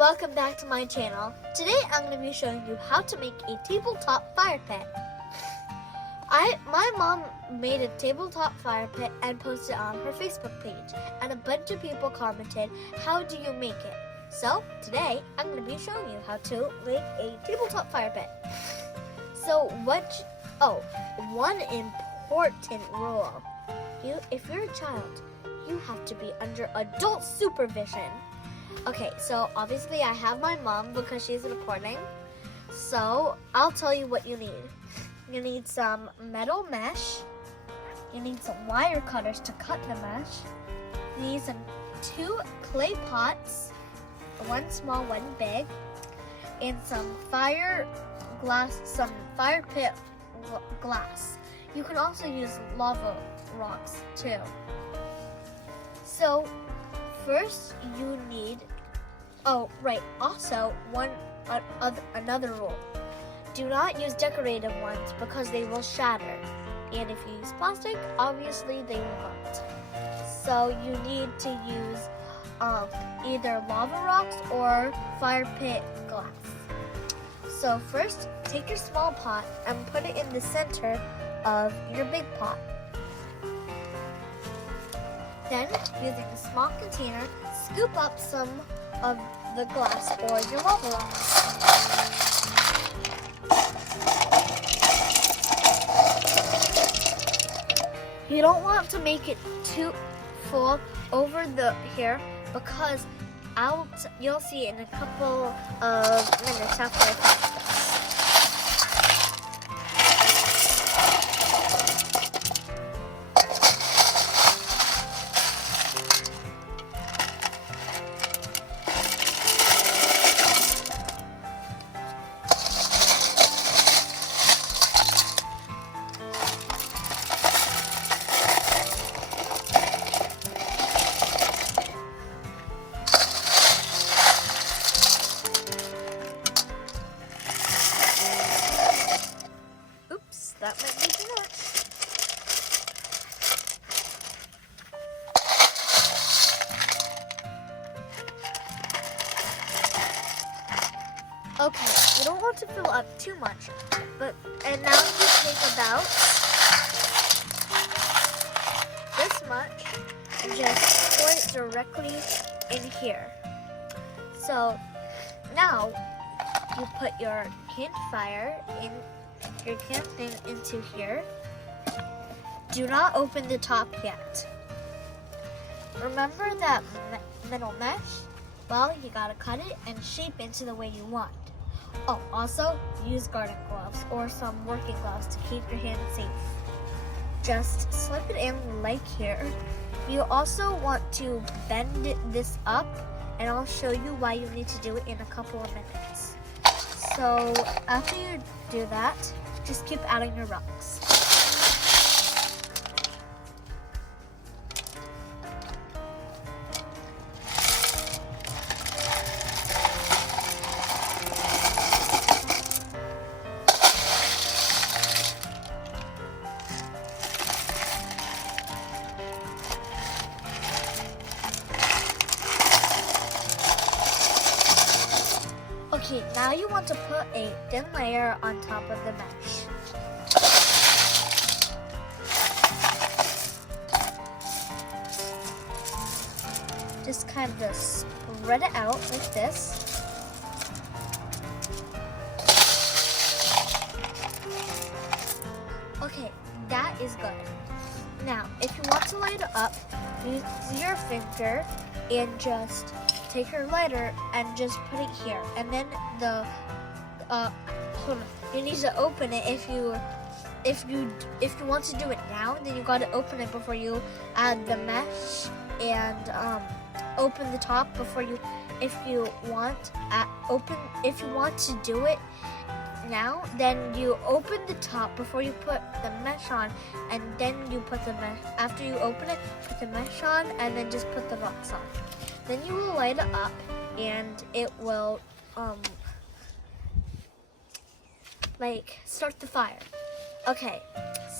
welcome back to my channel. Today I'm going to be showing you how to make a tabletop fire pit. My mom made a tabletop fire pit and posted it on her Facebook page, and a bunch of people commented, how do you make it? So today I'm going to be showing you how to make a tabletop fire pit. So one important rule. If you're a child, you have to be under adult supervision. Okay, so obviously I have my mom because she's recording. So I'll tell you what you need. You need some metal mesh. You need some wire cutters to cut the mesh. You need two clay pots, one small, one big, and some fire pit glass. You can also use lava rocks too. So first you need, also another rule. Do not use decorative ones because they will shatter. And if you use plastic, obviously they will not. So you need to use either lava rocks or fire pit glass. So first, take your small pot and put it in the center of your big pot. Then, using a small container, scoop up some of the glass or your lava rocks. You don't want to make it too full over here because you'll see in a couple of minutes after I finish this. That might be too much. Okay, you don't want to fill up too much, and now you take about this much and just pour it directly in here. So now you put your campfire into here. Do not open the top yet. Remember that metal mesh? Well, you gotta cut it and shape it into the way you want. Oh, also use garden gloves or some working gloves to keep your hands safe. Just slip it in like here. You also want to bend this up, and I'll show you why you need to do it in a couple of minutes. So after you do that, just keep adding your rocks. Okay, now you want to put a thin layer on top of the mesh. Just kind of spread it out like this. Okay, that is good. Now, if you want to light it up, use your finger and just take your lighter and just put it here. And then you need to open it if you want to do it now, then you gotta open it before you add the mesh, and open the top before you, if you want to do it now, then you open the top before you put the mesh on, and then you put the mesh, after you open it, put the mesh on, and then just put the rocks on. Then you will light it up, and it will start the fire. Okay,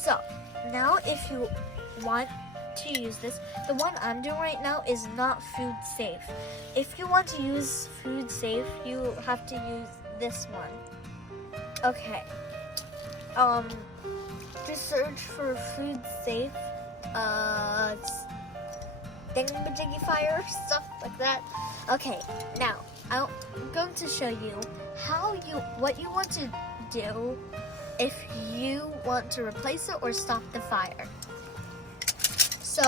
so now if you want to use this. The one I'm doing right now is not food safe. If you want to use food safe, you have to use this one. Okay. Just search for food safe. Thingamajiggy fire, stuff like that. Okay, now I'm going to show you what you want to do if you want to replace it or stop the fire. So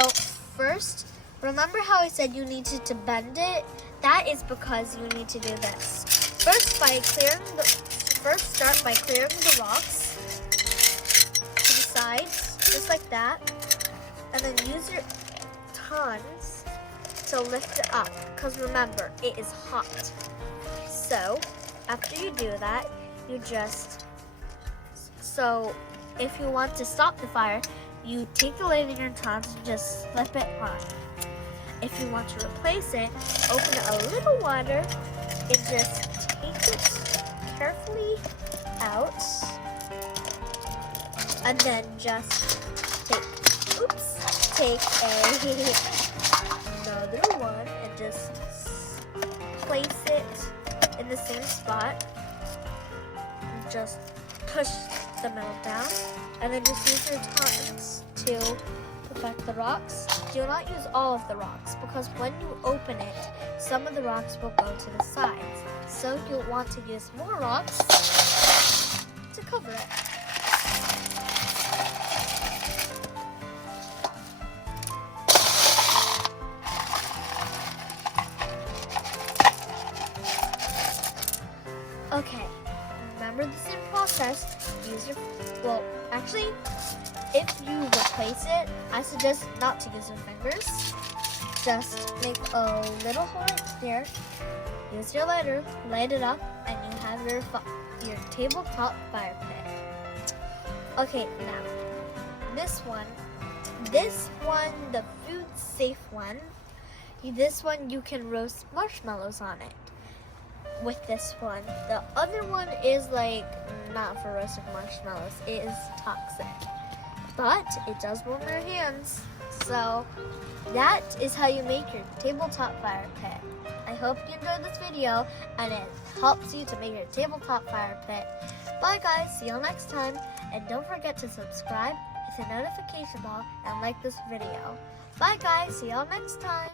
first, remember how I said you needed to bend it? That is because you need to do this. First, start by clearing the rocks to the sides, just like that, and then use your tongs to lift it up. Because remember, it is hot. So after you do that, so if you want to stop the fire, you take the lid in your tongs and just slip it on. If you want to replace it, open it a little wider and just take it carefully out. And then just take another one and just place it in the same spot. Just push the metal down, and then just use your tongs to perfect the rocks. Do not use all of the rocks, because when you open it, some of the rocks will go to the sides. So you'll want to use more rocks to cover it. Okay, remember the same process. If you replace it, I suggest not to use your fingers. Just make a little hole right there. Use your lighter, light it up, and you have your tabletop fire pit. Okay, now this one, the food safe one. This one you can roast marshmallows on it. With this one. The other one is not for roasting marshmallows. It is toxic. But it does burn your hands. So that is how you make your tabletop fire pit. I hope you enjoyed this video and it helps you to make your tabletop fire pit. Bye guys, see you next time. And don't forget to subscribe, hit the notification bell, and like this video. Bye guys, see y'all next time.